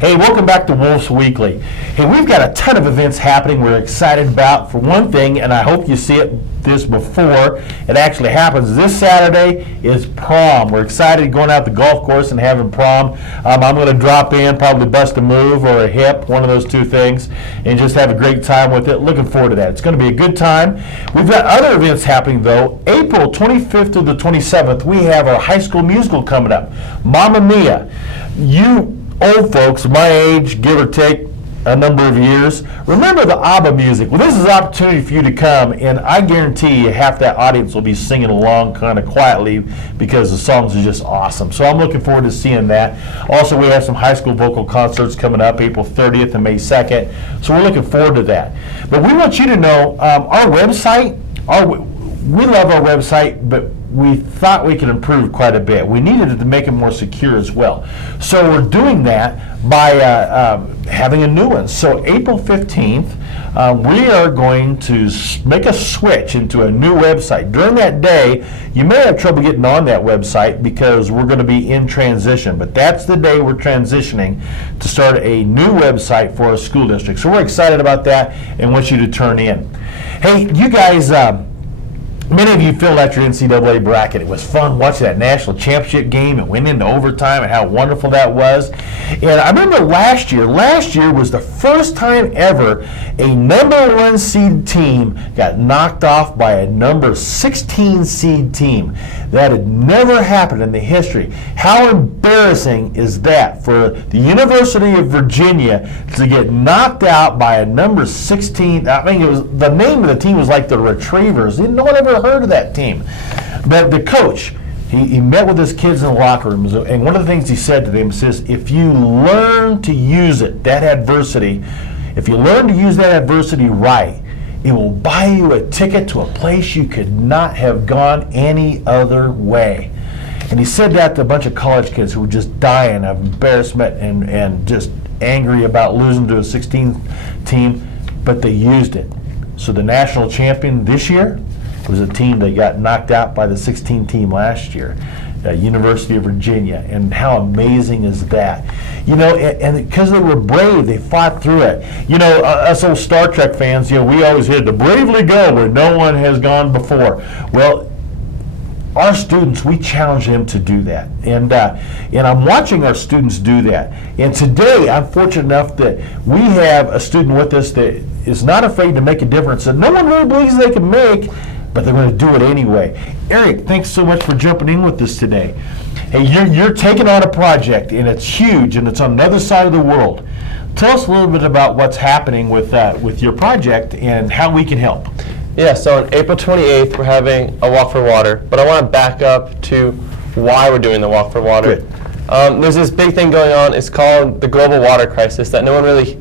Hey, welcome back to Woolf Weekly. Hey, we've got a ton of events happening we're excited about. For one thing, and I hope you see this before it actually happens, this Saturday is prom. We're excited going out the golf course and having prom. I'm going to drop in, probably bust a move or a hip, one of those two things, and just have a great time with it. Looking forward to that. It's going to be a good time. We've got other events happening, though. April 25th to the 27th, we have our high school musical coming up, Mamma Mia. You old folks, my age, give or take a number of years, remember the ABBA music. Well, this is an opportunity for you to come, and I guarantee you half that audience will be singing along kind of quietly because the songs are just awesome. So I'm looking forward to seeing that. Also, we have some high school vocal concerts coming up April 30th and May 2nd, so we're looking forward to that. But we want you to know our website, we love our website, but we thought we could improve quite a bit. We needed to make it more secure as well. So we're doing that by having a new one. So April 15th, we are going to make a switch into a new website. During that day, you may have trouble getting on that website because we're going to be in transition, but that's the day we're transitioning to start a new website for our school district. So we're excited about that and want you to turn in. Hey, you guys, many of you filled out your NCAA bracket. It was fun watching that national championship game and went into overtime and how wonderful that was. And I remember last year was the first time ever a number 1 seed team got knocked off by a number 16 seed team. That had never happened in the history. How embarrassing is that for the University of Virginia to get knocked out by a number 16? I mean, it was, the name of the team was like the Retrievers. No one ever heard of that team. But the coach, he met with his kids in the locker room, and one of the things he said to them says, if you learn to use it, that adversity, if you learn to use that adversity right, it will buy you a ticket to a place you could not have gone any other way. And he said that to a bunch of college kids who were just dying of embarrassment and just angry about losing to a 16 team, but they used it. So the national champion this year was a team that got knocked out by the 16 team last year, University of Virginia. And how amazing is that? You know, and because they were brave, they fought through it. You know, us old Star Trek fans, you know, we always hear to bravely go where no one has gone before. Well, our students, we challenge them to do that. And I'm watching our students do that. And today, I'm fortunate enough that we have a student with us that is not afraid to make a difference that no one really believes they can make, but they're going to do it anyway. Eric, thanks so much for jumping in with us today. Hey, you're taking on a project, and it's huge, and it's on the other side of the world. Tell us a little bit about what's happening with your project and how we can help. Yeah, so on April 28th, we're having a Walk for Water, but I want to back up to why we're doing the Walk for Water. Good. There's this big thing going on. It's called the global water crisis that no one really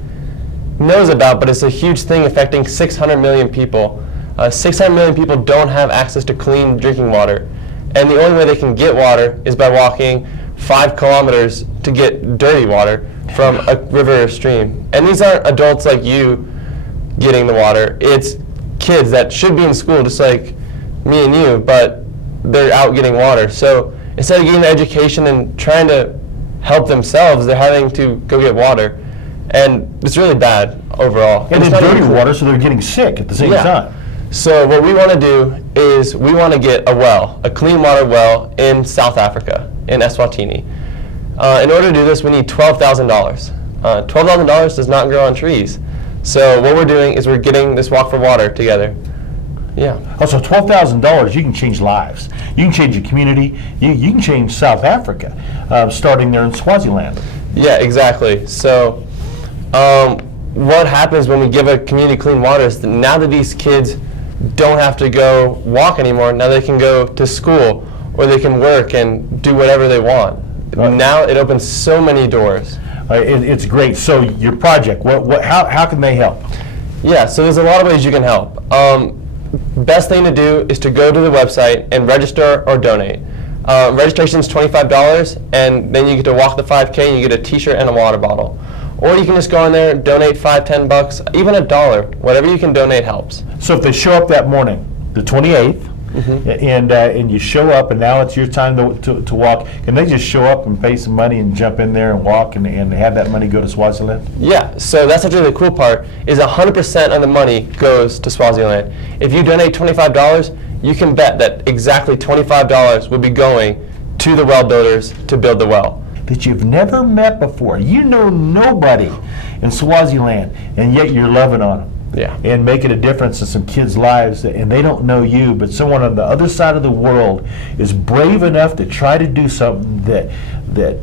knows about, but it's a huge thing affecting 600 million people. 600 million people don't have access to clean drinking water, and the only way they can get water is by walking 5 kilometers to get dirty water from a river or stream. And these aren't adults like you getting the water. It's kids that should be in school just like me and you, but they're out getting water. So instead of getting the education and trying to help themselves, they're having to go get water. And it's really bad overall. And it's dirty water, so they're getting sick at the same time. So what we want to do is we want to get a well, a clean water well in South Africa, in Eswatini. In order to do this, we need $12,000. $12,000 does not grow on trees. So what we're doing is we're getting this Walk for Water together. Yeah. Oh, so $12,000, you can change lives. You can change your community. You can change South Africa, starting there in Swaziland. Yeah, exactly. So what happens when we give a community clean water is that now that these kids don't have to go walk anymore, now they can go to school or they can work and do whatever they want. Right. Now it opens so many doors. It's great. So your project, how can they help? Yeah, so there's a lot of ways you can help. Best thing to do is to go to the website and register or donate. Registration is $25, and then you get to walk the 5K and you get a t-shirt and a water bottle. Or you can just go in there, donate $5, $10, even $1. Whatever you can donate helps. So if they show up that morning, the 28th, and you show up, and now it's your time to walk. Can they just show up and pay some money and jump in there and walk and have that money go to Swaziland? Yeah, so that's actually the cool part, is 100% of the money goes to Swaziland. If you donate $25, you can bet that exactly $25 will be going to the well builders to build the well. That you've never met before. You know nobody in Swaziland, and yet you're loving on them. Yeah. And making a difference in some kids' lives, and they don't know you, but someone on the other side of the world is brave enough to try to do something that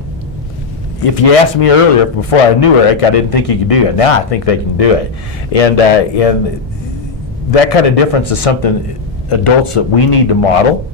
if you asked me earlier, before I knew Eric, I didn't think you could do it. Now I think they can do it. And that kind of difference is something adults that we need to model,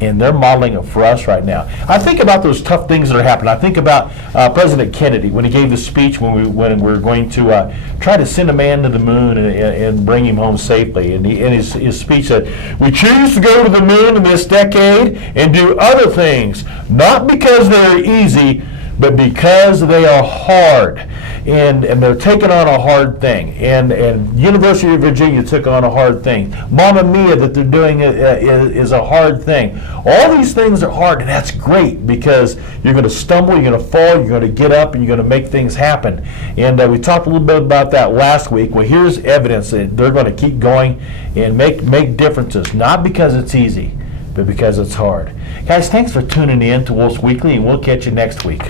and they're modeling it for us right now. I think about those tough things that are happening. I think about President Kennedy when he gave the speech when we were going to try to send a man to the moon and bring him home safely. And his speech said, "We choose to go to the moon in this decade and do other things, not because they're easy, but because they are hard." And they're taking on a hard thing. And University of Virginia took on a hard thing. Mamma Mia that they're doing is a hard thing. All these things are hard, and that's great because you're going to stumble, you're going to fall, you're going to get up, and you're going to make things happen. And we talked a little bit about that last week. Well, here's evidence that they're going to keep going and make differences, not because it's easy, but because it's hard. Guys, thanks for tuning in to Woolf Weekly, and we'll catch you next week.